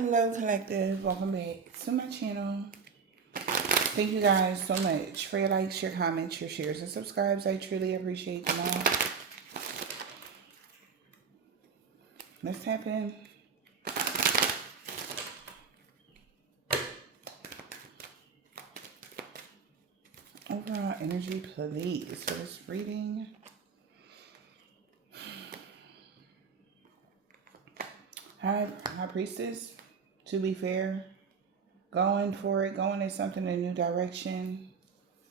Hello collective, welcome back to my channel. Thank you guys so much for your likes, your comments, your shares, and subscribes. I truly appreciate them all. Let's tap in. Overall energy, please, for this reading. High Priestess, to be fair, going for it, going in something in a new direction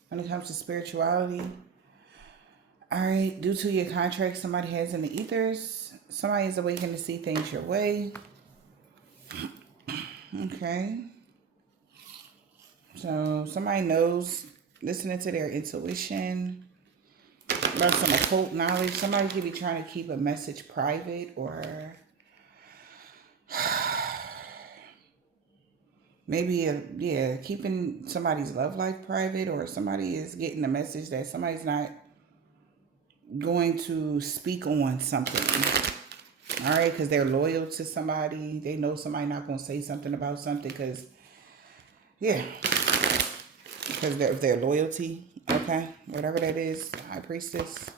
when it comes to spirituality. All right, due to your contract somebody has in the ethers, somebody is awakened to see things your way. Okay. So somebody knows, listening to their intuition about some occult knowledge. Somebody could be trying to keep a message private, or maybe, keeping somebody's love life private, or somebody is getting a message that somebody's not going to speak on something. All right, because they're loyal to somebody. They know somebody not going to say something about something because, because of their loyalty. Okay, whatever that is, High Priestess.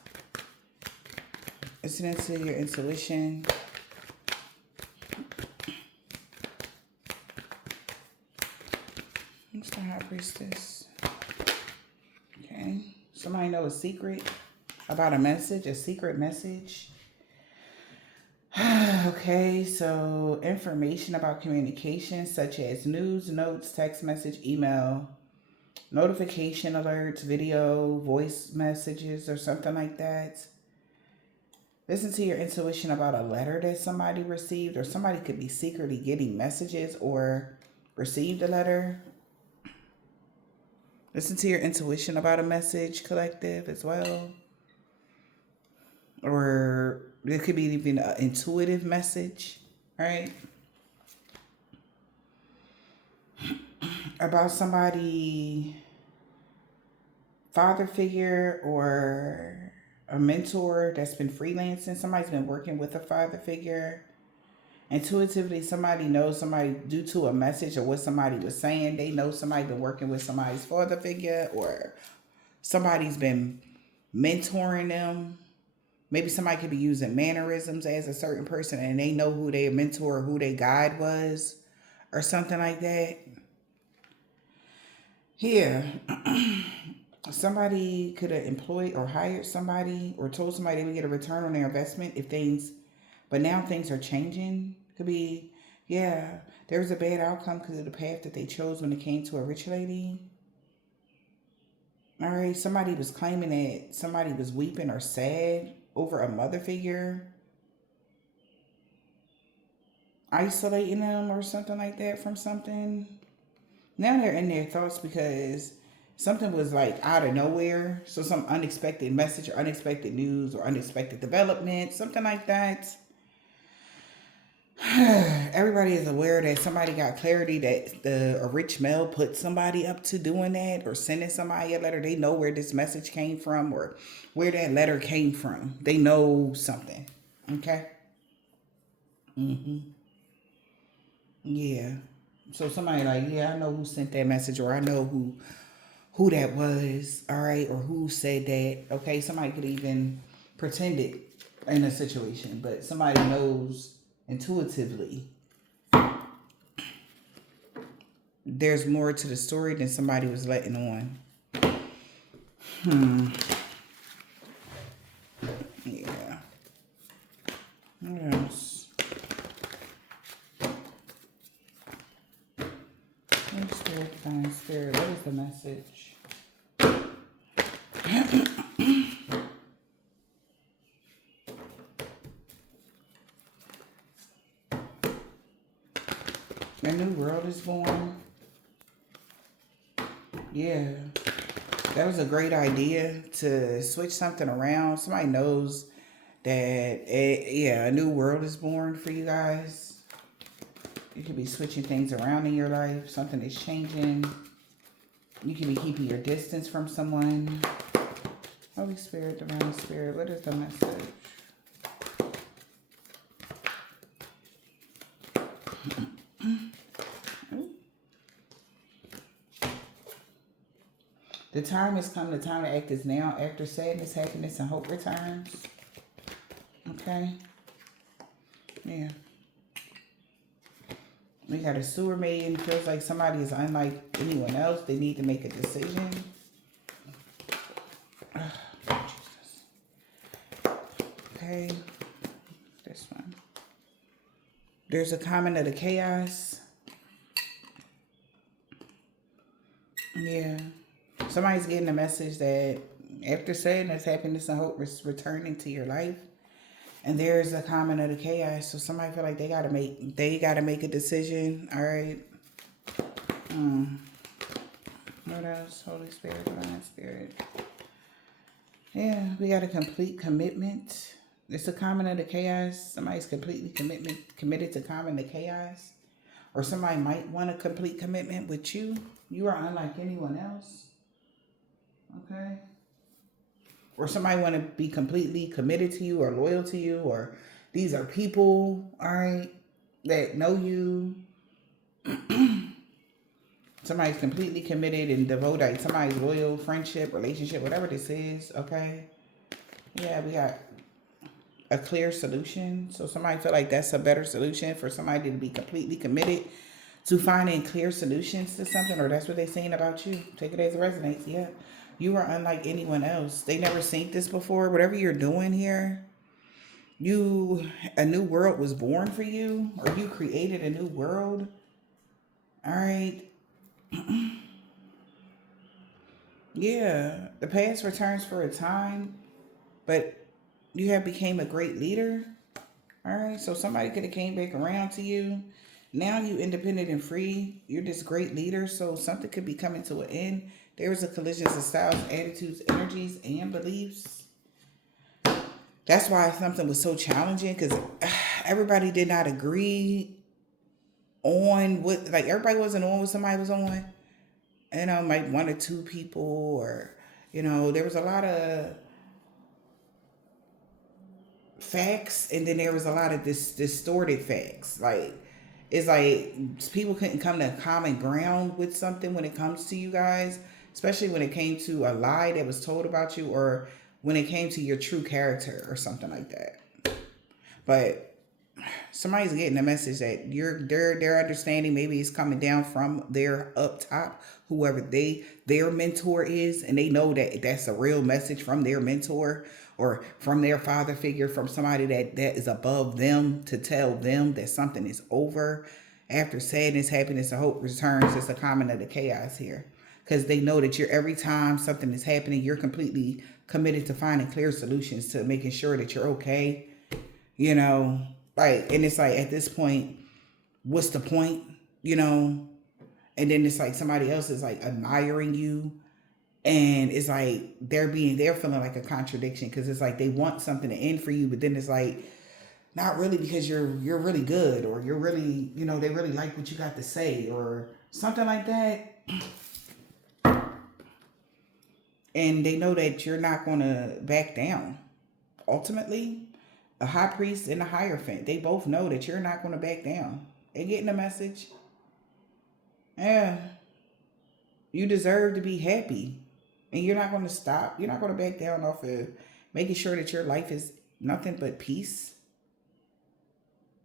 Listening to your intuition. What's the High Priestess? Okay, somebody know a secret about a message, a secret message. Okay, so information about communication such as news, notes, text message, email, notification alerts, video, voice messages, or something like that. Listen to your intuition about a letter that somebody received, or somebody could be secretly getting messages or received a letter. Listen to your intuition about a message, collective, as well. Or it could be even an intuitive message, right? About somebody, father figure or a mentor that's been freelancing. Somebody's been working with a father figure. Intuitively, somebody knows somebody due to a message or what somebody was saying. They know somebody been working with somebody's father figure, or somebody's been mentoring them. Maybe somebody could be using mannerisms as a certain person and they know who their mentor or who their guide was or something like that. Yeah. Somebody could have employed or hired somebody or told somebody they would get a return on their investment if things, but now things are changing. Could be, there was a bad outcome because of the path that they chose when it came to a rich lady. All right, somebody was claiming that somebody was weeping or sad over a mother figure, isolating them or something like that from something. Now they're in their thoughts because something was like out of nowhere. So some unexpected message or unexpected news or unexpected development, something like that. Everybody is aware that somebody got clarity that a rich male put somebody up to doing that or sending somebody a letter. They know where this message came from or where that letter came from. They know something. Okay? Yeah. So somebody like, I know who sent that message, or I know who that was, all right, or who said that. Okay, somebody could even pretend it in a situation, but somebody knows intuitively there's more to the story than somebody was letting on. Yeah. What else? Spirit, divine spirit, what is the message? A new world is born. Yeah. That was a great idea to switch something around. Somebody knows that, a new world is born for you guys. You could be switching things around in your life. Something is changing. You can be keeping your distance from someone. Holy Spirit, divine spirit, what is the message? The time has come. The time to act is now. After sadness, happiness, and hope returns. Okay. Yeah. We got a sewer maiden. Feels like somebody is unlike anyone else. They need to make a decision. Jesus. Okay. This one. There's a comment of the chaos. Yeah. Somebody's getting a message that after sadness, happiness, and hope is returning to your life. And there's a comment of the chaos. So somebody feel like they gotta make a decision. All right. What else? Holy Spirit, Divine Spirit. Yeah, we got a complete commitment. It's a comment of the chaos. Somebody's completely committed to calming the chaos. Or somebody might want a complete commitment with you. You are unlike anyone else. Okay. Or somebody want to be completely committed to you or loyal to you, or these are people, all right, that know you. Somebody's completely committed and devoted. Somebody's loyal, friendship, relationship, whatever this is, okay? Yeah, we got a clear solution. So somebody feel like that's a better solution for somebody to be completely committed to finding clear solutions to something, or that's what they're saying about you. Take it as it resonates, yeah. You are unlike anyone else. They never seen this before. Whatever you're doing here, a new world was born for you, or you created a new world. All right. Yeah, the past returns for a time, but you have became a great leader. All right, so somebody could have came back around to you. Now you independent and free. You're this great leader, so something could be coming to an end. There is a collision of styles, attitudes, energies, and beliefs. That's why something was so challenging, because everybody did not agree on what, like everybody wasn't on what somebody was on. You know, like one or two people, or, you know, there was a lot of facts, and then there was a lot of distorted facts. Like, it's like people couldn't come to a common ground with something when it comes to you guys, especially when it came to a lie that was told about you, or when it came to your true character or something like that. But somebody's getting a message that their understanding maybe is coming down from their up top, whoever their mentor is, and they know that that's a real message from their mentor, or from their father figure, from somebody that is above them, to tell them that something is over. After sadness, happiness, and hope returns, it's a comment of the chaos here, because they know that every time something is happening, you're completely committed to finding clear solutions, to making sure that you're okay. You know, like, and it's like, at this point, what's the point? You know, and then it's like somebody else is like admiring you, and it's like they're feeling like a contradiction, because it's like they want something to end for you, but then it's like not really, because you're really good, or you're really, you know, they really like what you got to say, or something like that. And they know that you're not going to back down. Ultimately, a high priest and a hierophant, they both know that you're not going to back down. They getting the message. Yeah. You deserve to be happy. And you're not going to stop. You're not going to back down off of making sure that your life is nothing but peace.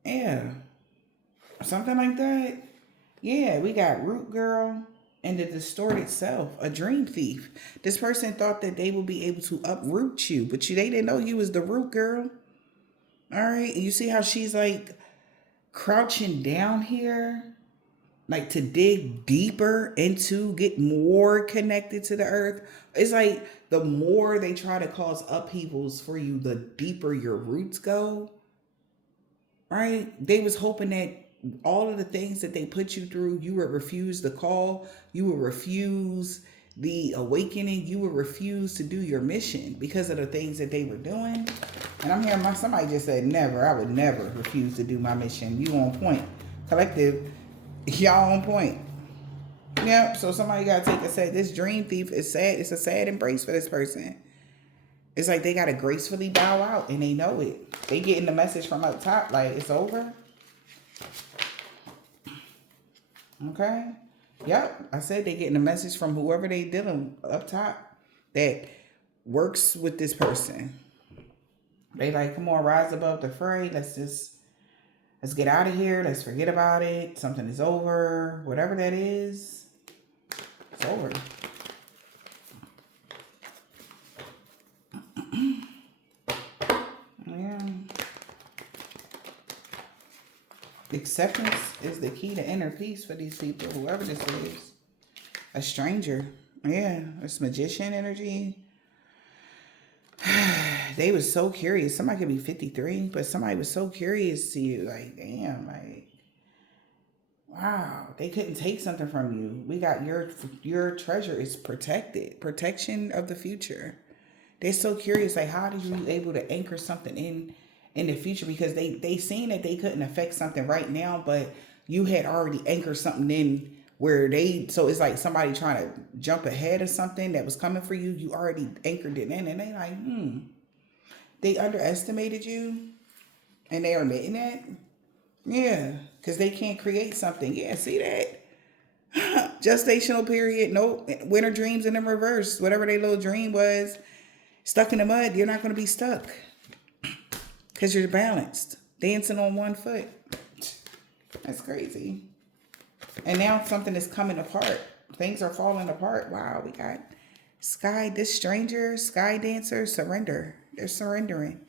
Yeah. Something like that. Yeah, we got Root Girl and the distorted self, a dream thief. This person thought that they would be able to uproot you, but they didn't know you was the root girl. All right. You see how she's like crouching down here, like to dig deeper into, get more connected to the earth. It's like the more they try to cause upheavals for you, the deeper your roots go. Right? They was hoping that all of the things that they put you through, you would refuse the call, you would refuse the awakening, you would refuse to do your mission because of the things that they were doing. And I'm hearing somebody just said, never, I would never refuse to do my mission. You on point. Collective, y'all on point. Yep, so somebody got to take a sad, this dream thief is sad. It's a sad embrace for this person. It's like they got to gracefully bow out, and they know it. They getting the message from up top, like, it's over. Okay? Yep, I said they getting a message from whoever they dealing up top that works with this person. They like, come on, rise above the fray. Let's get out of here. Let's forget about it. Something is over. Whatever that is, it's over. Yeah. Acceptance is the key to inner peace for these people, whoever this is. A stranger. Yeah, it's magician energy. They was so curious. Somebody could be 53, but somebody was so curious to you. Like, damn, like, wow, they couldn't take something from you. We got your treasure is protected. Protection of the future. They're so curious, like, how did you able to anchor something in the future? Because they seen that they couldn't affect something right now, but you had already anchored something in where so it's like somebody trying to jump ahead of something that was coming for you. You already anchored it in, and they like, they underestimated you, and they are admitting that. Yeah, because they can't create something. Yeah, see that? Gestational period. Nope. Winter dreams in the reverse. Whatever their little dream was, stuck in the mud, you're not going to be stuck because you're balanced, dancing on one foot. That's crazy. And now something is coming apart. Things are falling apart. Wow, we got this stranger, sky dancer, surrender. They're surrendering.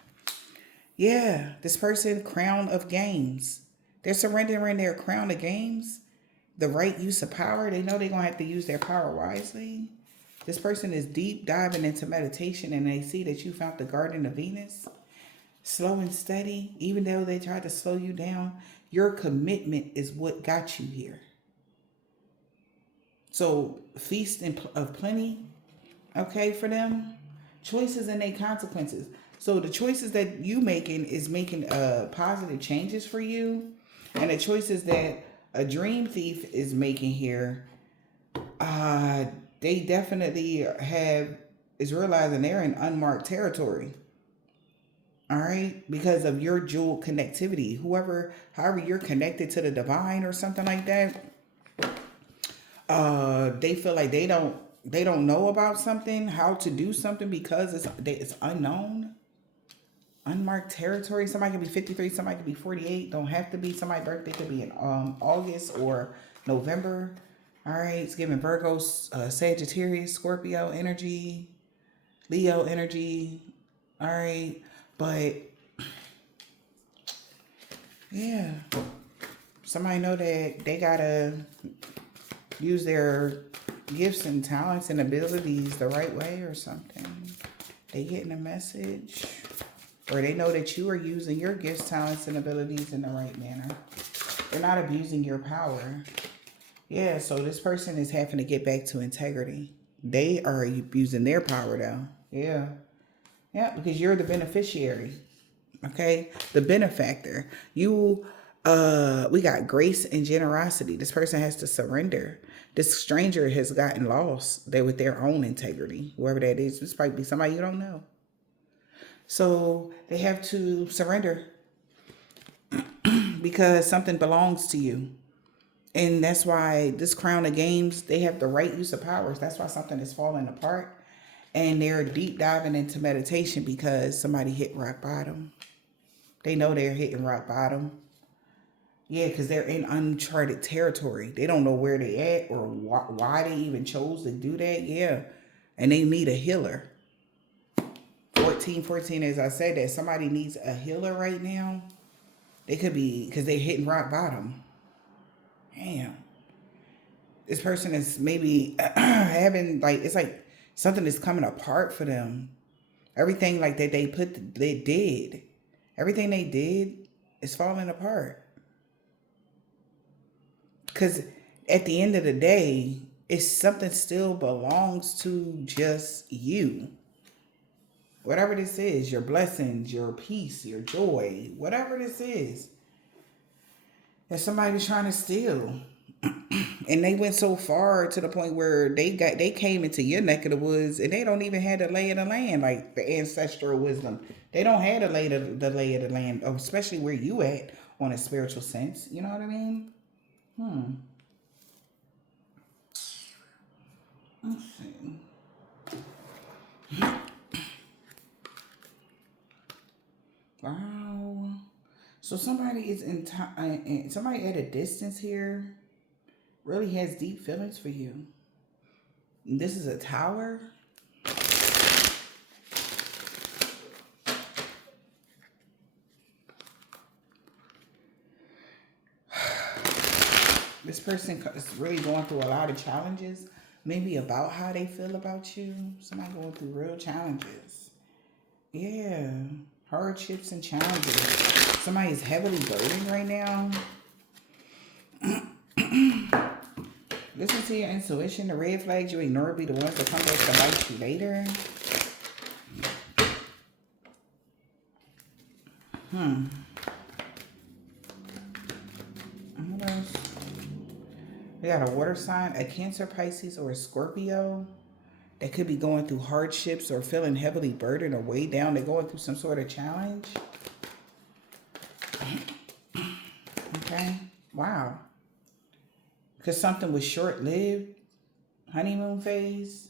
Yeah, this person, crown of games. They're surrendering their crown of games. The right use of power. They know they're going to have to use their power wisely. This person is deep diving into meditation, and they see that you found the Garden of Venus. Slow and steady, even though they tried to slow you down, your commitment is what got you here. So, feast of plenty, okay, for them. Choices and their consequences. So, the choices that you making is making positive changes for you. And the choices that a dream thief is making here, they definitely is realizing they're in unmarked territory. All right, because of your jewel connectivity, however you're connected to the divine or something like that, they feel like they don't know about something, how to do something because it's unknown, unmarked territory. Somebody could be 53, somebody could be 48. Don't have to be. Somebody's birthday could be in August or November. All right, it's giving Virgo, Sagittarius, Scorpio energy, Leo energy. All right, but yeah, somebody know that they gotta use their gifts and talents and abilities the right way or something. They getting a message, or they know that you are using your gifts, talents, and abilities in the right manner. They're not abusing your power. Yeah, so this person is having to get back to integrity. They are abusing their power though. Yeah. Yeah, because you're the beneficiary. Okay? The benefactor. We got grace and generosity. This person has to surrender. This stranger has gotten lost there with their own integrity. Whoever that is, this might be somebody you don't know. So they have to surrender because something belongs to you. And that's why this crown of games, they have the right use of powers. That's why something is falling apart. And they're deep diving into meditation because somebody hit rock bottom. They know they're hitting rock bottom. Yeah, because they're in uncharted territory. They don't know where they at or why they even chose to do that. Yeah. And they need a healer. 14, as I said, that somebody needs a healer right now. They could be, because they're hitting rock bottom. Damn. This person is maybe having, like, it's like something is coming apart for them. Everything like that they did. Everything they did is falling apart. Because at the end of the day, it's something still belongs to just you. Whatever this is, your blessings, your peace, your joy, whatever this is, that somebody was trying to steal. And they went so far to the point where they came into your neck of the woods and they don't even have the lay of the land, like the ancestral wisdom. They don't have the lay of the land, especially where you at on a spiritual sense. You know what I mean? Let's see. Wow. So somebody is in time. Somebody at a distance here really has deep feelings for you. This is a tower. This person is really going through a lot of challenges, maybe about how they feel about you. Somebody going through real challenges. Yeah, hardships and challenges. Somebody is heavily burdened right now. Listen to your intuition. The red flags you ignore be the ones that come back to bite you later. What else? We got a water sign, a Cancer, Pisces, or a Scorpio that could be going through hardships or feeling heavily burdened or weighed down. They're going through some sort of challenge. Okay. Wow. Because something was short-lived. Honeymoon phase.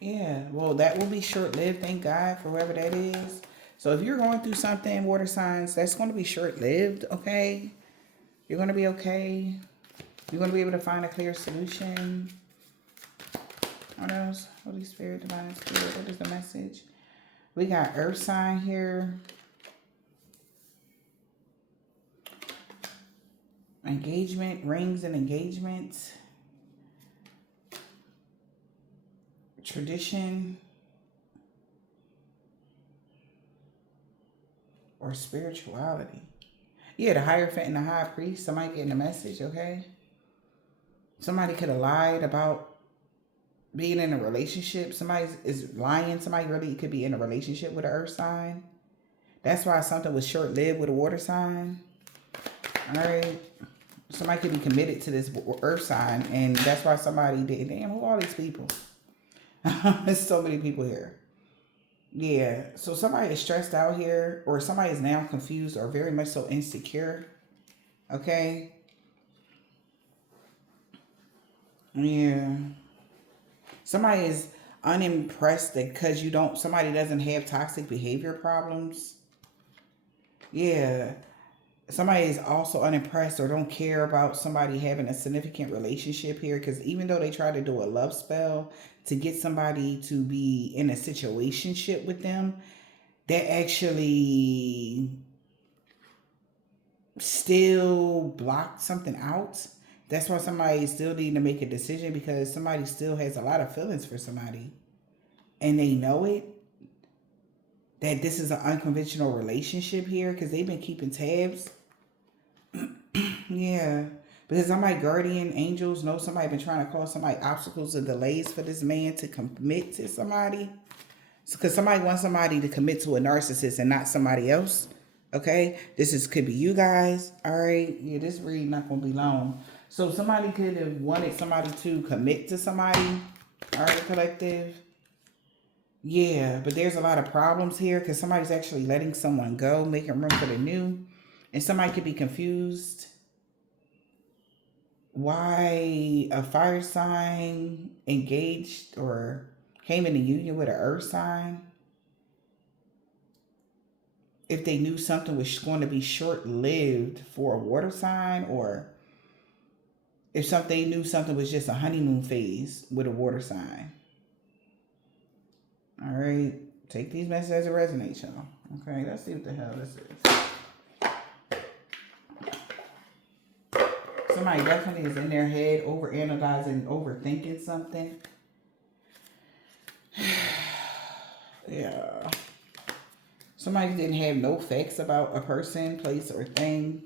Yeah. Well, that will be short-lived. Thank God for whoever that is. So if you're going through something, water signs, that's going to be short-lived. Okay. You're going to be okay. You're going to be able to find a clear solution. What else? Holy Spirit, Divine Spirit. What is the message? We got Earth sign here. Engagement, rings and engagements. Tradition. Or spirituality. Yeah, the Hierophant and the High Priest. Somebody getting a message, okay? Somebody could have lied about being in a relationship. Somebody is lying. Somebody really could be in a relationship with an earth sign. That's why something was short-lived with a water sign. All right. Somebody could be committed to this earth sign, and that's why somebody did. Damn, who are all these people? There's so many people here. Yeah. So somebody is stressed out here, or somebody is now confused or very much so insecure. Okay. Yeah. Somebody is unimpressed because somebody doesn't have toxic behavior problems. Yeah. Somebody is also unimpressed or don't care about somebody having a significant relationship here, because even though they try to do a love spell to get somebody to be in a situationship with them, they actually still block something out. That's why somebody still need to make a decision, because somebody still has a lot of feelings for somebody and they know it, that this is an unconventional relationship here, because they've been keeping tabs. Yeah, because somebody guardian angels know somebody been trying to cause somebody obstacles or delays for this man to commit to somebody. Because somebody wants somebody to commit to a narcissist and not somebody else. Okay, could be you guys. All right, yeah, this read not gonna be long. So somebody could have wanted somebody to commit to somebody. All right, collective. Yeah, but there's a lot of problems here because somebody's actually letting someone go, making room for the new, and somebody could be confused why a fire sign engaged or came into union with an earth sign. If they knew something was going to be short-lived for a water sign, or if they knew something was just a honeymoon phase with a water sign. All right, take these messages as a resonate, y'all. Okay, let's see what the hell this is. Somebody definitely is in their head overanalyzing, overthinking something. Yeah. Somebody didn't have no facts about a person, place, or thing.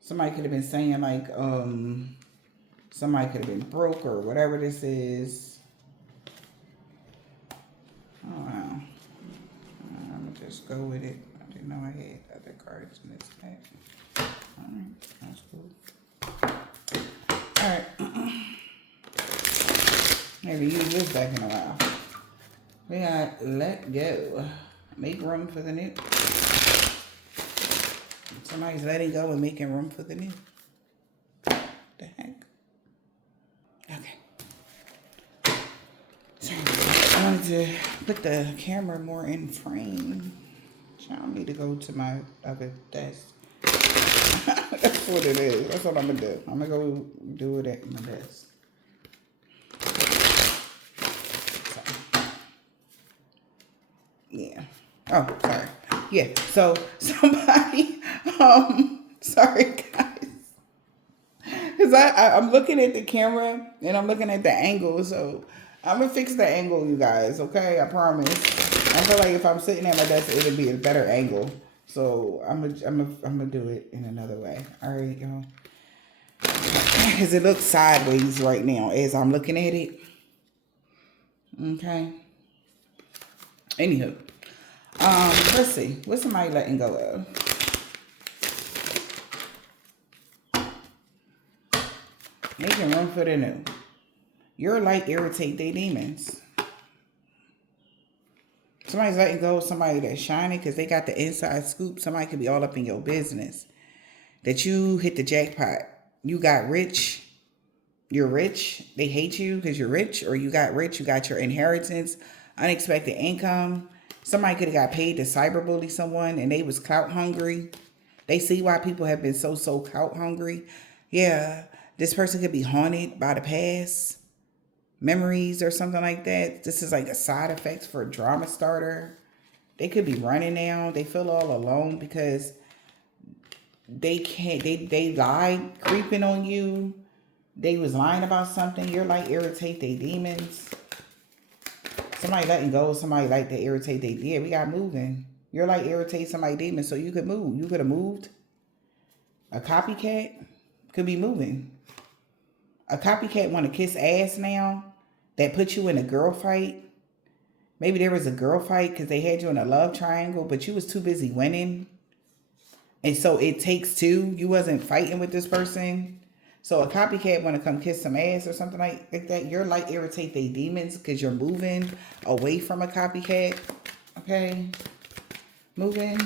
Somebody could have been saying like, somebody could have been broke or whatever this is. Oh, wow. I'm going to just go with it. I didn't know I had other cards in this pack. Alright, that's cool. Alright. Maybe use this back in a while. We got let go. Make room for the new. Somebody's letting go and making room for the new. The heck? Okay. I wanted to put the camera more in frame. I don't need to go to my other desk. That's what it is. That's what I'm gonna do. I'm gonna go do it at my desk. So, yeah. Oh, sorry. Yeah. So somebody, sorry guys, because I'm looking at the camera and I'm looking at the angle. So I'm gonna fix the angle, you guys. Okay, I promise. I feel like if I'm sitting at my desk, it'll be a better angle. So I'm gonna do it in another way. All right, y'all. Because it looks sideways right now as I'm looking at it. Okay. Anywho, let's see. What's somebody letting go of? Making room for the new. Your light irritate their demons. Somebody's letting go of somebody that's shining because they got the inside scoop. Somebody could be all up in your business. That you hit the jackpot. You got rich. You're rich. They hate you because you're rich. Or you got rich. You got your inheritance. Unexpected income. Somebody could have got paid to cyberbully someone and they was clout hungry. They see why people have been so clout hungry. Yeah, this person could be haunted by the past memories or something like that. This is like a side effect for a drama starter. They could be running now. They feel all alone because they can't, they lied, creeping on you. They was lying about something. You're like irritate their demons. Somebody letting go, somebody like to irritate they did. We got moving. You're like irritate somebody demons so you could move. You could have moved. A copycat could be moving. A copycat want to kiss ass now. That put you in a girl fight. Maybe there was a girl fight because they had you in a love triangle, but you was too busy winning. And so it takes two. You wasn't fighting with this person. So a copycat want to come kiss some ass or something like that. You're like irritate they demons because you're moving away from a copycat. Okay. Moving.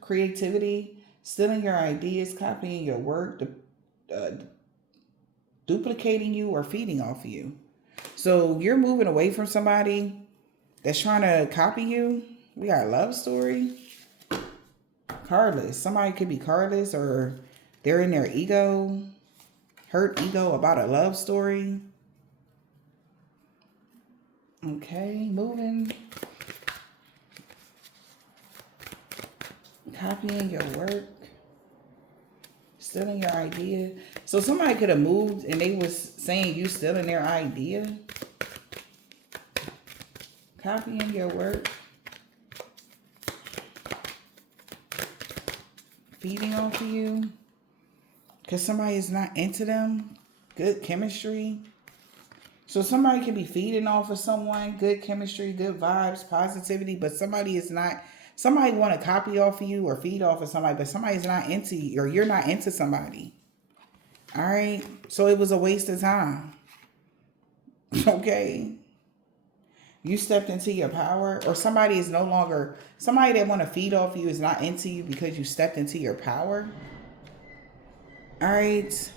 Creativity. Stealing your ideas, copying your work, duplicating you or feeding off of you. So you're moving away from somebody that's trying to copy you. We got a love story. Cardless. Somebody could be cardless or they're in their ego, hurt ego about a love story. Okay, moving. Copying your work. Stealing your idea. So somebody could have moved and they was saying you stealing their idea. Copying your work. Feeding off of you. Because somebody is not into them. Good chemistry. So somebody can be feeding off of someone. Good chemistry, good vibes, positivity. But somebody is not. Somebody want to copy off of you or feed off of somebody. But somebody's not into you. Or you're not into somebody. All right. So it was a waste of time. Okay. You stepped into your power. Or somebody is no longer. Somebody that want to feed off you is not into you because you stepped into your power. All right.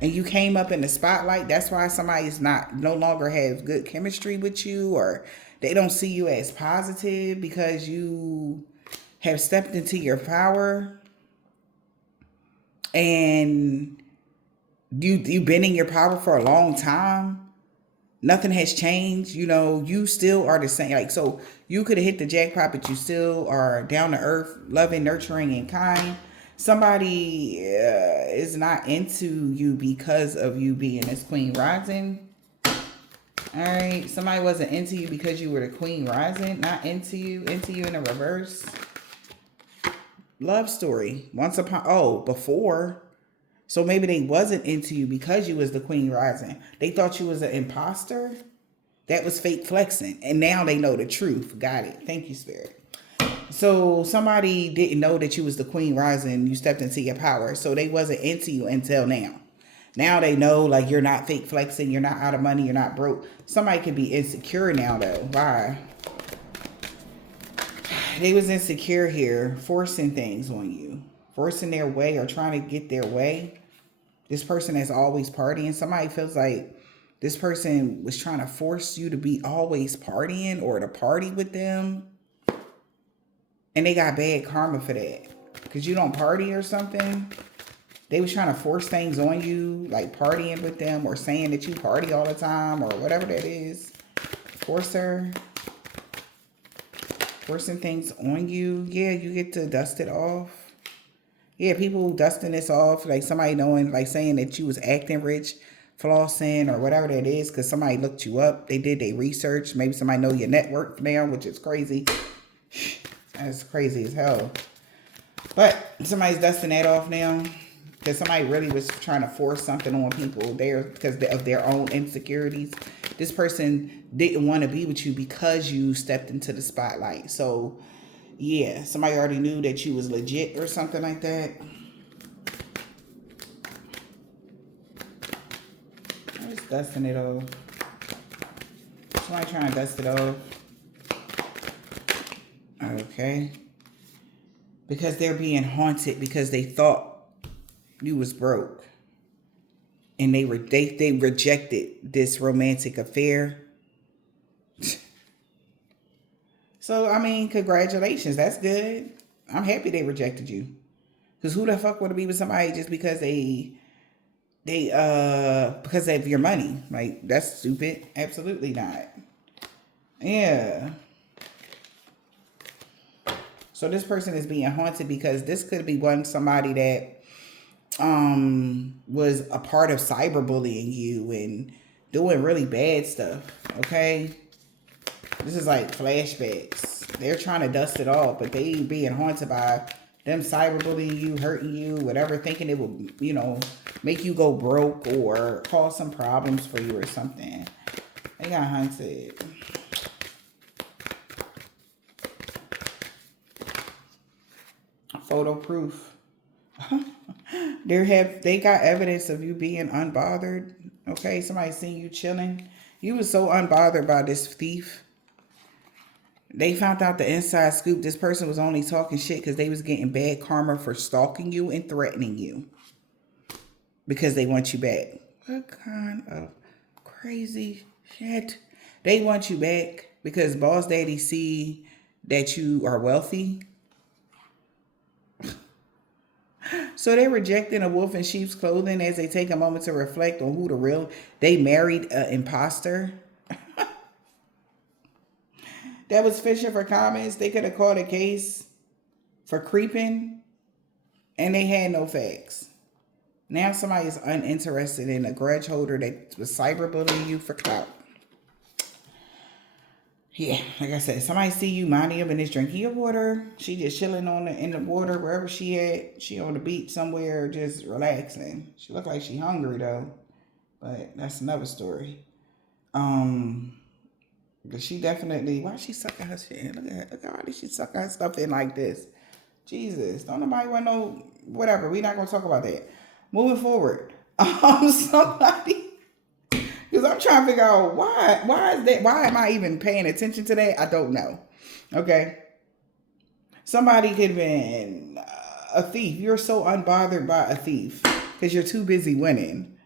And you came up in the spotlight. That's why somebody's no longer has good chemistry with you, or they don't see you as positive because you have stepped into your power and you've been in your power for a long time. Nothing has changed. You know, you still are the same. Like, so you could have hit the jackpot, but you still are down to earth, loving, nurturing, and kind. Somebody is not into you because of you being this Queen Rising. All right. Somebody wasn't into you because you were the Queen Rising. Not into you in a reverse. Love story. Once upon, before. So maybe they wasn't into you because you was the Queen Rising. They thought you was an imposter. That was fake flexing. And now they know the truth. Got it. Thank you, Spirit. So somebody didn't know that you was the Queen Rising. You stepped into your power. So they wasn't into you until now. Now they know, like, you're not fake flexing. You're not out of money. You're not broke. Somebody could be insecure now, though. Why? They was insecure here, forcing things on you. Forcing their way or trying to get their way. This person is always partying. Somebody feels like this person was trying to force you to be always partying or to party with them. And they got bad karma for that. Because you don't party or something. They was trying to force things on you, like partying with them or saying that you party all the time or whatever that is. Forcing things on you. Yeah, you get to dust it off. Yeah, people dusting this off, like somebody knowing, like saying that you was acting rich, flossing or whatever that is, because somebody looked you up. They did their research. Maybe somebody know your net worth now, which is crazy. That's crazy as hell. But somebody's dusting that off now because somebody really was trying to force something on people there because of their own insecurities. This person didn't want to be with you because you stepped into the spotlight. So, yeah, somebody already knew that you was legit or something like that. I'm just dusting it off. Somebody trying to dust it off. Okay. Because they're being haunted because they thought you was broke. And they rejected this romantic affair. So, I mean, congratulations. That's good. I'm happy they rejected you. Because who the fuck would be with somebody just because because of your money? Like, that's stupid. Absolutely not. Yeah. So this person is being haunted because this could be somebody that was a part of cyberbullying you and doing really bad stuff. Okay. This is like flashbacks. They're trying to dust it off, but they being haunted by them cyberbullying you, hurting you, whatever, thinking it will, make you go broke or cause some problems for you or something. They got haunted. Photo proof. They got evidence of you being unbothered. Okay, somebody seen you chilling. You was so unbothered by this thief. They found out the inside scoop. This person was only talking shit because they was getting bad karma for stalking you and threatening you. Because they want you back. What kind of crazy shit? They want you back because Boss Daddy see that you are wealthy. So they're rejecting a wolf in sheep's clothing as they take a moment to reflect on who they married an imposter. That was fishing for comments. They could have called a case for creeping and they had no facts. Now somebody is uninterested in a grudge holder that was cyberbullying you for clout. Yeah, like I said, somebody see you minding your business, drinking your water. She just chilling in the water wherever she at. She on the beach somewhere, just relaxing. She look like she hungry though, but that's another story. But she definitely, why she sucking her shit in? Look at how she sucking her stuff in like this. Jesus, don't nobody want no whatever. We're not gonna talk about that. Moving forward, somebody. Because I'm trying to figure out why is that? Why am I even paying attention to that? I don't know. Okay. Somebody could have been a thief. You're so unbothered by a thief because you're too busy winning.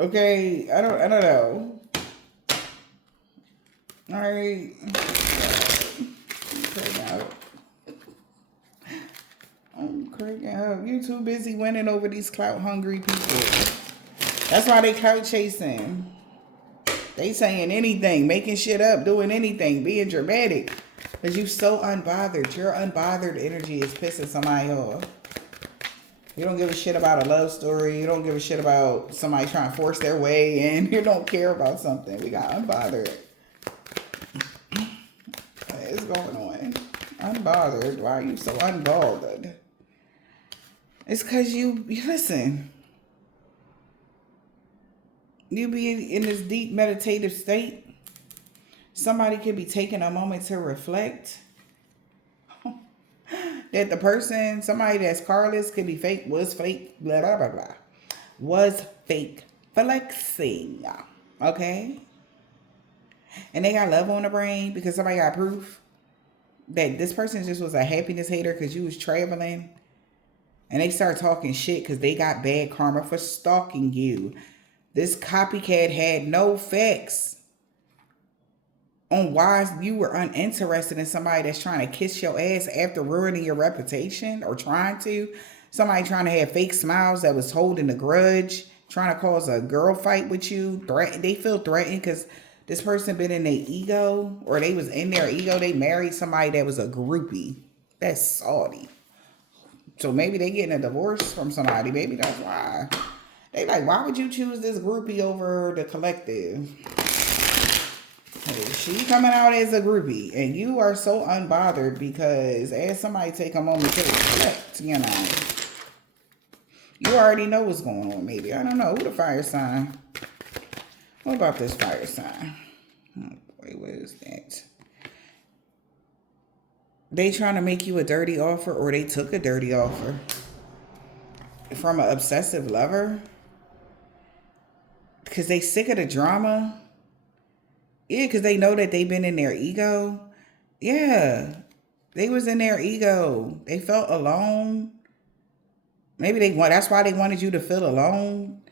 Okay. I don't know. All right. I'm cracking up. You too busy winning over these clout hungry people. That's why they clout chasing. They saying anything, making shit up, doing anything, being dramatic. Because you so unbothered. Your unbothered energy is pissing somebody off. You don't give a shit about a love story. You don't give a shit about somebody trying to force their way in. You don't care about something. We got unbothered. What is going on? Unbothered? Why are you so unbothered? It's because you listen. You be in this deep meditative state. Somebody could be taking a moment to reflect that the person, somebody that's carless, could be fake, was fake, blah, blah, blah, blah. Was fake flexing. Okay? And they got love on the brain because somebody got proof that this person just was a happiness hater because you was traveling And they start talking shit because they got bad karma for stalking you. This copycat had no facts on why you were uninterested in somebody that's trying to kiss your ass after ruining your reputation, or trying to. Somebody trying to have fake smiles that was holding a grudge, trying to cause a girl fight with you. They feel threatened because this person been in their ego, or they was in their ego. They married somebody that was a groupie. That's salty. So maybe they getting a divorce from somebody. Maybe that's why. They like, why would you choose this groupie over the collective? Hey, she coming out as a groupie, and you are so unbothered because as somebody take a moment to reflect, you know, you already know what's going on. Maybe, I don't know, who the fire sign? What about this fire sign? Oh boy, what is that? They trying to make you a dirty offer, or they took a dirty offer from an obsessive lover because they sick of the drama. Yeah, because they know that they've been in their ego. Yeah, they was in their ego. They felt alone. Maybe that's why they wanted you to feel alone.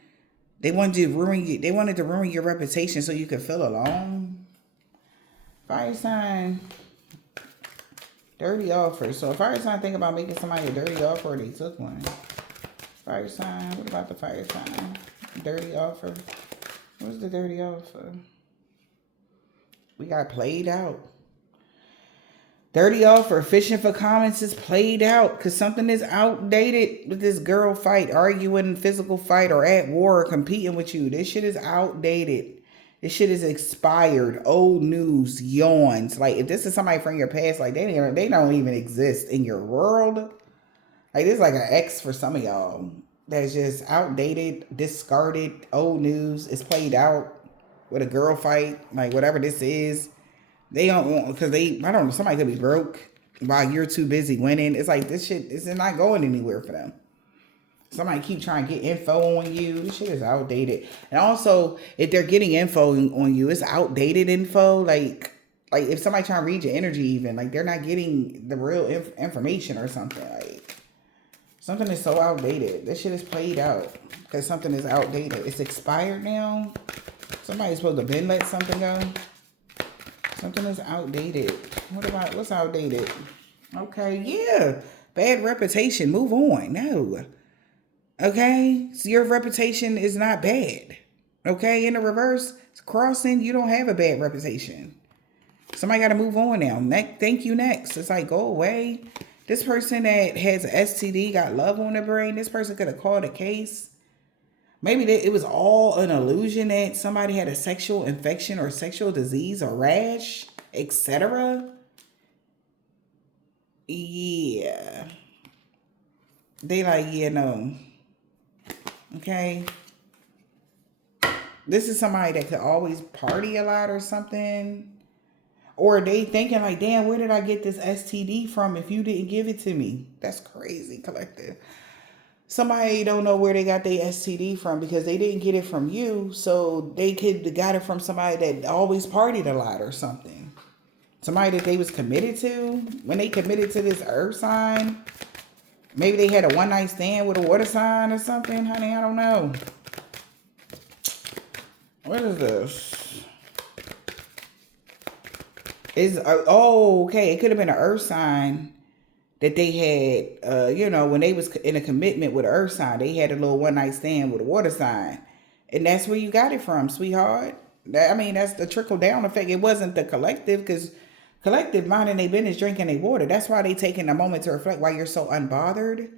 They wanted to ruin you. They wanted to ruin your reputation so you could feel alone. Fire sign. Dirty offer. So if fire sign think about making somebody a dirty offer, or they took one. Fire sign. What about the fire sign? Dirty offer. What's the dirty offer? We got played out. Dirty offer. Fishing for comments is played out because something is outdated with this girl fight, arguing, physical fight, or at war, or competing with you. This shit is outdated. This shit is expired. Old news, yawns. Like, if this is somebody from your past, like, they don't even exist in your world. Like, this is like an ex for some of y'all. That's just outdated, discarded, old news. It's played out with a girl fight. Like, whatever this is. They don't want, because I don't know, somebody could be broke while you're too busy winning. It's like, this shit is not going anywhere for them. Somebody keep trying to get info on you. This shit is outdated. And also, if they're getting info on you, it's outdated info. Like if somebody trying to read your energy even, like they're not getting the real information or something. Like, something is so outdated. This shit is played out because something is outdated. It's expired now. Somebody's supposed to been let something go. Something is outdated. What's outdated? Okay, yeah. Bad reputation. Move on. No. Okay? So your reputation is not bad. Okay? In the reverse, crossing, you don't have a bad reputation. Somebody got to move on now. Thank you next. It's like, go away. This person that has an STD, got love on their brain, this person could have called a case. Maybe it was all an illusion that somebody had a sexual infection or sexual disease or rash, etc. Yeah. They like, yeah, no. Okay. This is somebody that could always party a lot or something. Or they thinking like, damn, where did I get this STD from if you didn't give it to me? That's crazy, collective. Somebody don't know where they got their STD from because they didn't get it from you. So they could have got it from somebody that always partied a lot or something. Somebody that they was committed to. When they committed to this earth sign, maybe they had a one night stand with a water sign or something, honey. I don't know. What is this? Okay. It could have been an earth sign that they had, when they was in a commitment with an earth sign, they had a little one night stand with a water sign. And that's where you got it from, sweetheart. That's the trickle down effect. It wasn't the collective, because collective minding their business, drinking their water. That's why they taking a moment to reflect why you're so unbothered.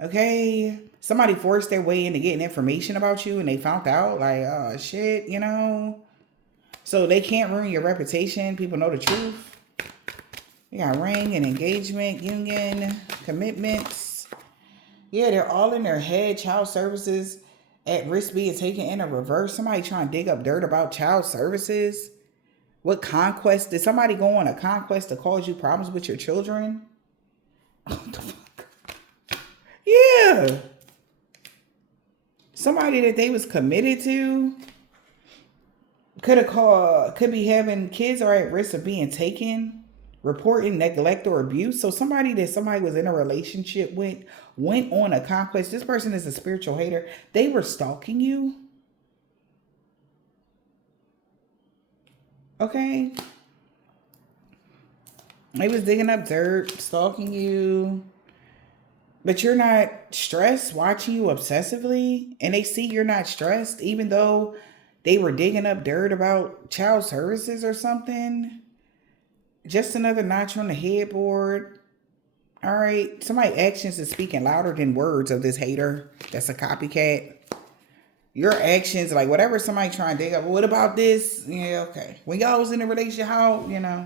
Okay. Somebody forced their way into getting information about you and they found out, like, oh shit, So they can't ruin your reputation. People know the truth. We got ring and engagement, union, commitments. Yeah, they're all in their head. Child services at risk being taken in a reverse. Somebody trying to dig up dirt about child services. What conquest? Did somebody go on a conquest to cause you problems with your children? What the fuck? Yeah. Somebody that they was committed to could be having kids are at risk of being taken. reporting neglect or abuse. So somebody that somebody was in a relationship with went on a conquest. This person is a spiritual hater. They were stalking you. Okay. They was digging up dirt, stalking you. But you're not stressed, watching you obsessively. And they see you're not stressed, even though they were digging up dirt about child services or something. Just another notch on the headboard. All right. Somebody's actions is speaking louder than words of this hater. That's a copycat. Your actions, like whatever somebody trying to dig up. What about this? Yeah, okay. When y'all was in a relationship, how,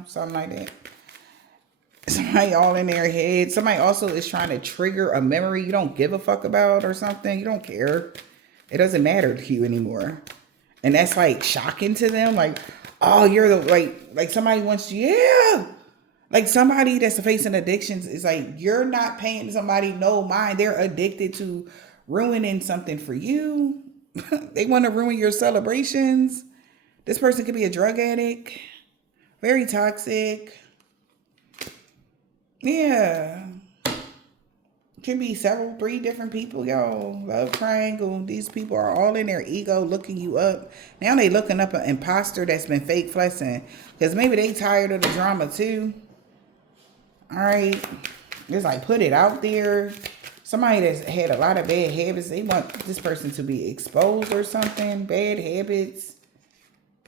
something like that. Somebody all in their head. Somebody also is trying to trigger a memory you don't give a fuck about or something. You don't care. It doesn't matter to you anymore. And that's like shocking to them. Like, oh, you're the, like somebody wants you. Yeah. Like somebody that's facing addictions is like, you're not paying somebody no mind. They're addicted to ruining something for you. They want to ruin your celebrations. This person could be a drug addict. Very toxic. Yeah. Can be several, 3 different people, yo. Love triangle. These people are all in their ego looking you up. Now they looking up an imposter that's been fake flexing. Because maybe they tired of the drama too. All right. It's like put it out there. Somebody that's had a lot of bad habits. They want this person to be exposed or something. Bad habits.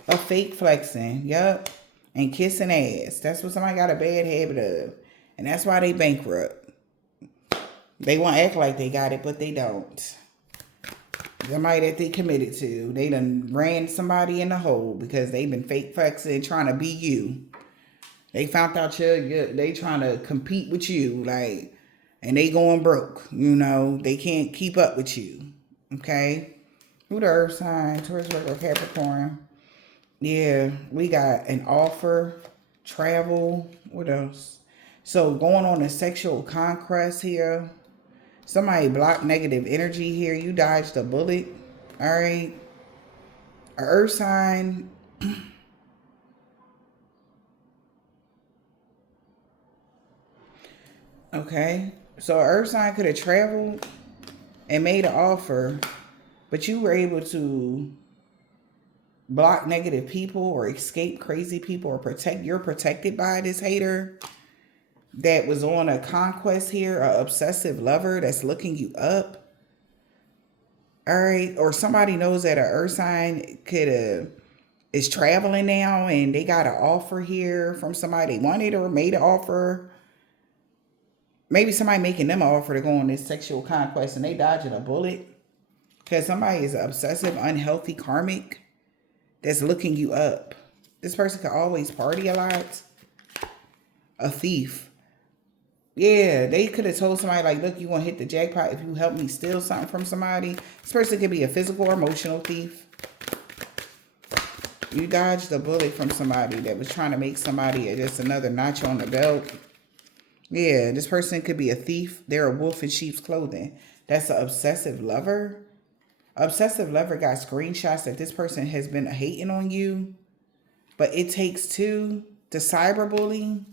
Of fake flexing. Yup. And kissing ass. That's what somebody got a bad habit of. And that's why they bankrupt. They want to act like they got it, but they don't. Somebody that they committed to. They done ran somebody in the hole because they've been fake flexing, trying to be you. They found out they trying to compete with you, like, and they going broke. They can't keep up with you. Okay? Who the earth sign? Taurus, Virgo, Capricorn. Yeah, we got an offer, travel. What else? So going on a sexual conquest here. Somebody blocked negative energy here. You dodged a bullet. All right. A earth sign. Okay. So an earth sign could have traveled and made an offer, but you were able to block negative people or escape crazy people or you're protected by this hater that was on a conquest here, an obsessive lover that's looking you up. All right. Or somebody knows that an earth sign is traveling now and they got an offer here from somebody they wanted or made an offer. Maybe somebody making them an offer to go on this sexual conquest and they dodging a bullet. Because somebody is an obsessive, unhealthy karmic that's looking you up. This person could always party a lot. A thief. Yeah, they could have told somebody like, look, you want to hit the jackpot if you help me steal something from somebody. This person could be a physical or emotional thief. You dodged a bullet from somebody that was trying to make somebody just another notch on the belt. Yeah, this person could be a thief. They're a wolf in sheep's clothing. That's an obsessive lover. Obsessive lover got screenshots that this person has been hating on you. But it takes 2 to cyberbully.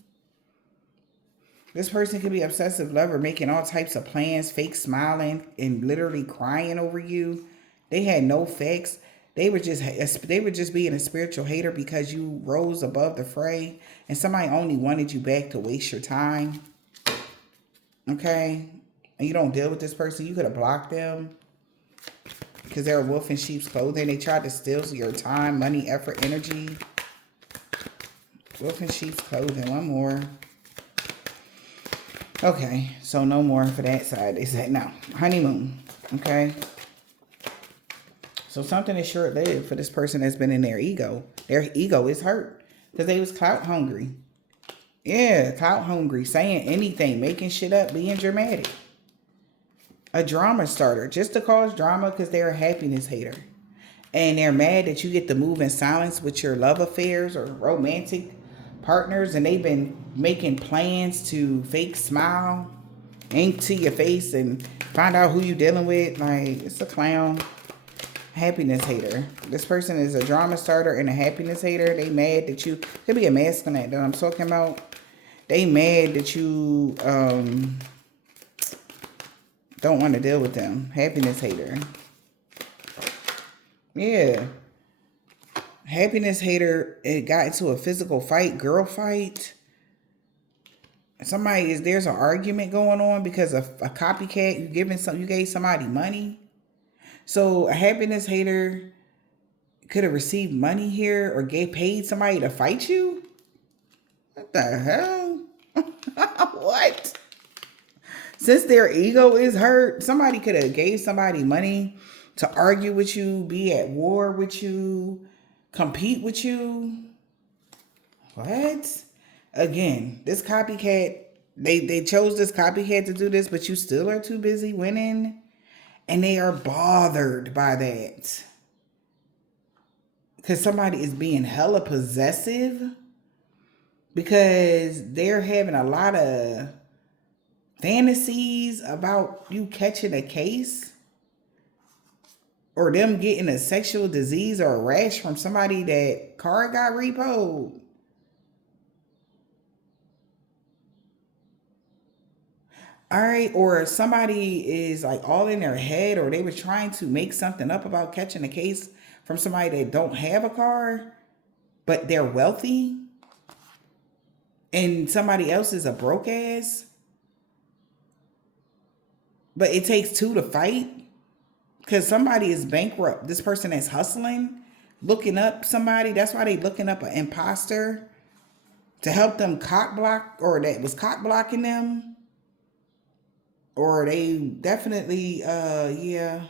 This person could be obsessive lover making all types of plans, fake smiling, and literally crying over you. They had no facts. They were just being a spiritual hater because you rose above the fray and somebody only wanted you back to waste your time. Okay? And you don't deal with this person. You could have blocked them because they're a wolf in sheep's clothing. They tried to steal your time, money, effort, energy. Wolf in sheep's clothing. One more. Okay, so no more for that side. They said no. Honeymoon. Okay. So something is short-lived for this person that's been in their ego. Their ego is hurt because they was clout hungry. Yeah, clout hungry, saying anything, making shit up, being dramatic. A drama starter, just to cause drama because they're a happiness hater. And they're mad that you get to move in silence with your love affairs or romantic partners, and they've been making plans to fake smile into your face and find out who you dealing with. Like, it's a clown. Happiness hater. This person is a drama starter and a happiness hater. They mad that you could be a masculine that I'm talking about. They mad that you don't want to deal with them. Happiness hater. Yeah. Happiness hater, it got into a physical fight, girl fight. There's an argument going on because of a copycat. You gave somebody money. So a happiness hater could have received money here or paid somebody to fight you. What the hell? What? Since their ego is hurt, somebody could have gave somebody money to argue with you, be at war with you, compete with you. What? Again, this copycat, they chose this copycat to do this, but you still are too busy winning. And they are bothered by that. Because somebody is being hella possessive. Because they're having a lot of fantasies about you catching a case. Or them getting a sexual disease or a rash from somebody that car got repoed. All right, or somebody is like all in their head, or they were trying to make something up about catching a case from somebody that don't have a car, but they're wealthy, and somebody else is a broke ass. But it takes two to fight because somebody is bankrupt. This person is hustling, looking up somebody. That's why they looking up an imposter to help them cock block, or that was cock blocking them. Or they definitely, yeah.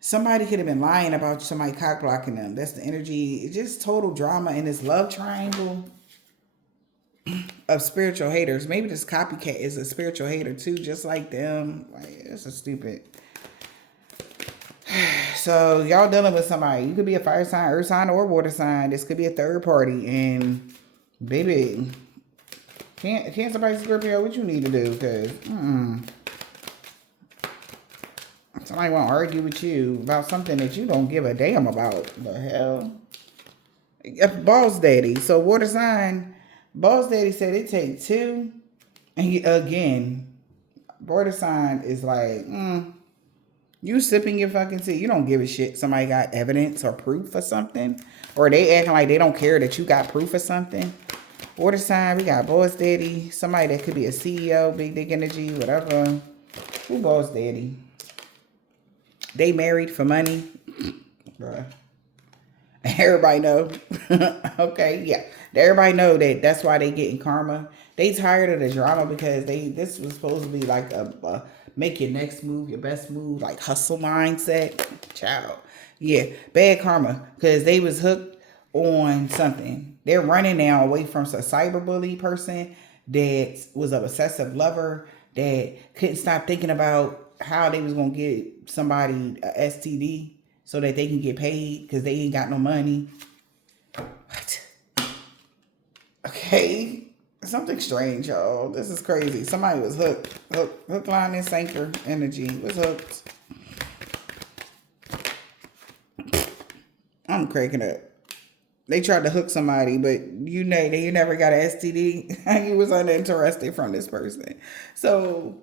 Somebody could have been lying about somebody cock blocking them. That's the energy. It's just total drama in this love triangle of spiritual haters. Maybe this copycat is a spiritual hater too, just like them. Like, it's a stupid. So y'all dealing with somebody. You could be a fire sign, earth sign, or water sign. This could be a third party. And baby, Cancer, Pisces, Scorpio, what you need to do? Because somebody want to argue with you about something that you don't give a damn about. The hell? Boss daddy. So water sign, boss daddy said it take two. And again, water sign is like, you sipping your fucking tea. You don't give a shit. Somebody got evidence or proof or something. Or they acting like they don't care that you got proof or something. Water sign, we got boss daddy. Somebody that could be a CEO, big dick energy, whatever. Who boss daddy? They married for money. Bruh. Everybody know. Okay, yeah. Everybody know that that's why they getting karma. They tired of the drama because this was supposed to be like a make your next move, your best move, like hustle mindset. Child. Yeah, bad karma because they was hooked on something. They're running now away from a cyberbully person that was an obsessive lover that couldn't stop thinking about how they was going to get somebody a STD so that they can get paid because they ain't got no money. What? Okay. Something strange, y'all. This is crazy. Somebody was hooked. Hook, line, and sinker energy was hooked. I'm cracking up. They tried to hook somebody, but you never got an STD. You was uninterested from this person. So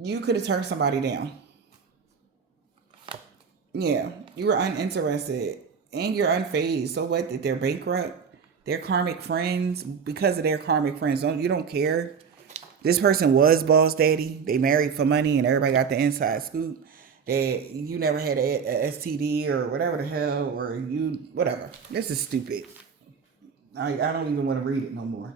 you could have turned somebody down. Yeah, you were uninterested and you're unfazed. So what? That they're bankrupt? They're karmic friends because of their karmic friends. You don't care. This person was boss daddy. They married for money and everybody got the inside scoop. That you never had a STD or whatever the hell, or whatever. This is stupid. I don't even want to read it no more.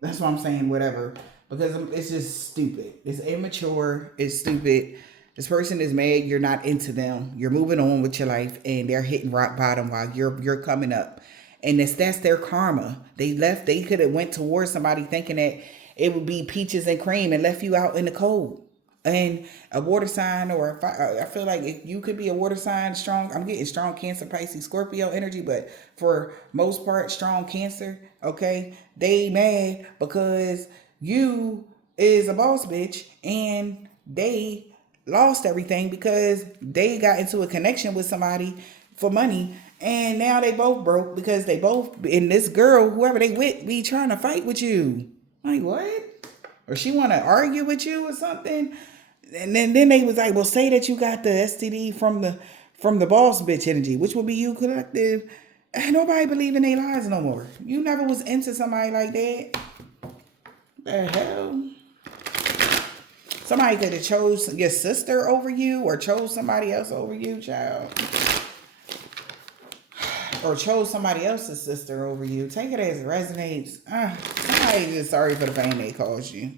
That's why I'm saying whatever, because it's just stupid. It's immature. It's stupid. This person is mad. You're not into them. You're moving on with your life, and they're hitting rock bottom while you're coming up. And that's their karma. They left. They could have went towards somebody thinking that it would be peaches and cream and left you out in the cold. And a water sign, or I feel like if you could be a water sign, strong. I'm getting strong Cancer, Pisces, Scorpio energy, but for most part, strong Cancer. Okay, they mad because you is a boss bitch, and they lost everything because they got into a connection with somebody for money, and now they both broke because they both, and this girl, whoever they with, be trying to fight with you. Like, what? Or she want to argue with you or something. And then they was like, well, say that you got the STD from the boss bitch energy, which would be you collective. Ain't nobody believe in their lies no more. You never was into somebody like that. The hell? Somebody could have chose your sister over you or chose somebody else over you, child. Or chose somebody else's sister over you. Take it as it resonates. Somebody just sorry for the pain they caused you.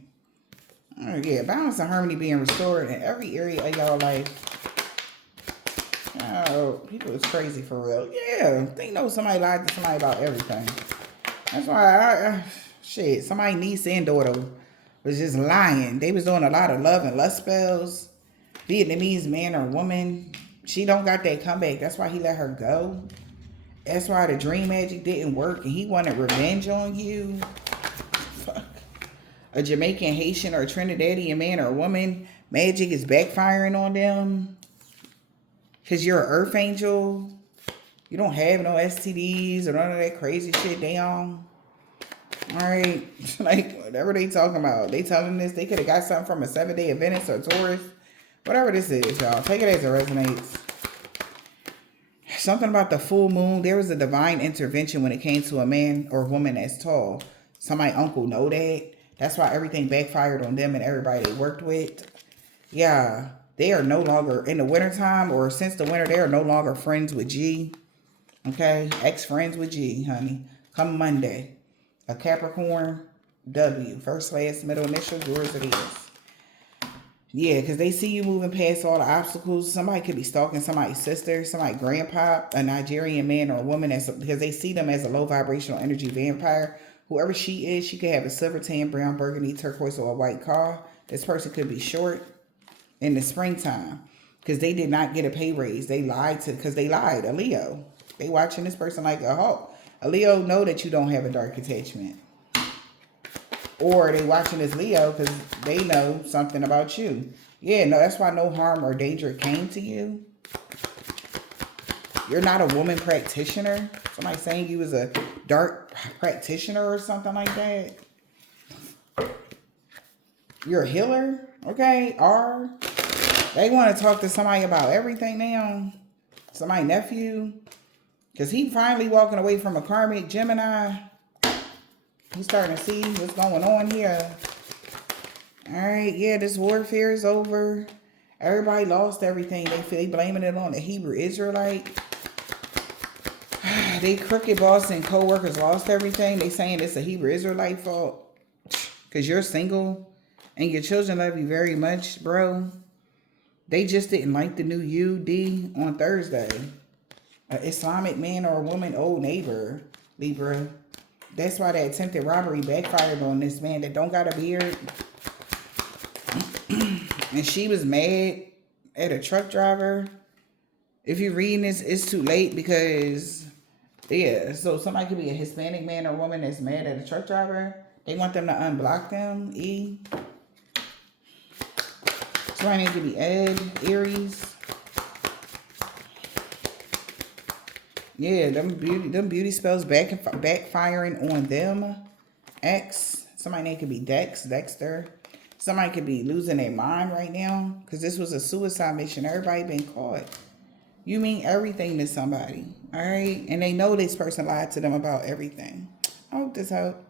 Yeah, balance and harmony being restored in every area of your life. Oh, people is crazy for real. Yeah, they know somebody lied to somebody about everything. That's why shit, somebody niece and daughter was just lying. They was doing a lot of love and lust spells. Vietnamese man or woman. She don't got that comeback. That's why he let her go. That's why the dream magic didn't work and he wanted revenge on you. Fuck. A Jamaican, Haitian, or Trinidadian man or woman, magic is backfiring on them. Because you're an earth angel. You don't have no STDs or none of that crazy shit they on. Alright. Like, whatever they talking about. They telling this, they could have got something from a 7-day Adventist or Taurus. Whatever this is, y'all. Take it as it resonates. Something about the full moon. There was a divine intervention when it came to a man or woman that's tall. Somebody uncle know that. That's why everything backfired on them and everybody they worked with. Yeah. They are no longer, in the wintertime or since the winter, they are no longer friends with G. Okay? Ex-friends with G, honey. Come Monday. A Capricorn, W. First, last, middle initial, yours it is. Yeah, because they see you moving past all the obstacles. Somebody could be stalking somebody's sister, somebody's grandpa, a Nigerian man or a woman, because they see them as a low vibrational energy vampire. Whoever she is, she could have a silver, tan, brown, burgundy, turquoise, or a white car. This person could be short in the springtime because they did not get a pay raise. They lied because they lied. A Leo. They watching this person like a hawk. A Leo know that you don't have a dark attachment. Or they watching this Leo because they know something about you. Yeah, no, that's why no harm or danger came to you. You're not a woman practitioner. Somebody saying you was a dark practitioner or something like that. You're a healer, okay? Or they want to talk to somebody about everything now. Somebody nephew. Because he finally walking away from a karmic Gemini. He's starting to see what's going on here. Alright, yeah, this warfare is over. Everybody lost everything. They blaming it on the Hebrew Israelite. They crooked boss and co-workers lost everything. They saying it's a Hebrew Israelite fault. Because you're single and your children love you very much, bro. They just didn't like the new UD on Thursday. An Islamic man or a woman, old neighbor, Libra. That's why the attempted robbery backfired on this man that don't got a beard. And she was mad at a truck driver. If you're reading this, it's too late because, yeah. So somebody could be a Hispanic man or woman that's mad at a truck driver. They want them to unblock them, E. Somebody need to be Ed, Aries. Yeah, them beauty spells backfiring on them. X. Somebody name could be Dex, Dexter. Somebody could be losing their mind right now because this was a suicide mission. Everybody been caught. You mean everything to somebody, all right? And they know this person lied to them about everything. I hope this helped.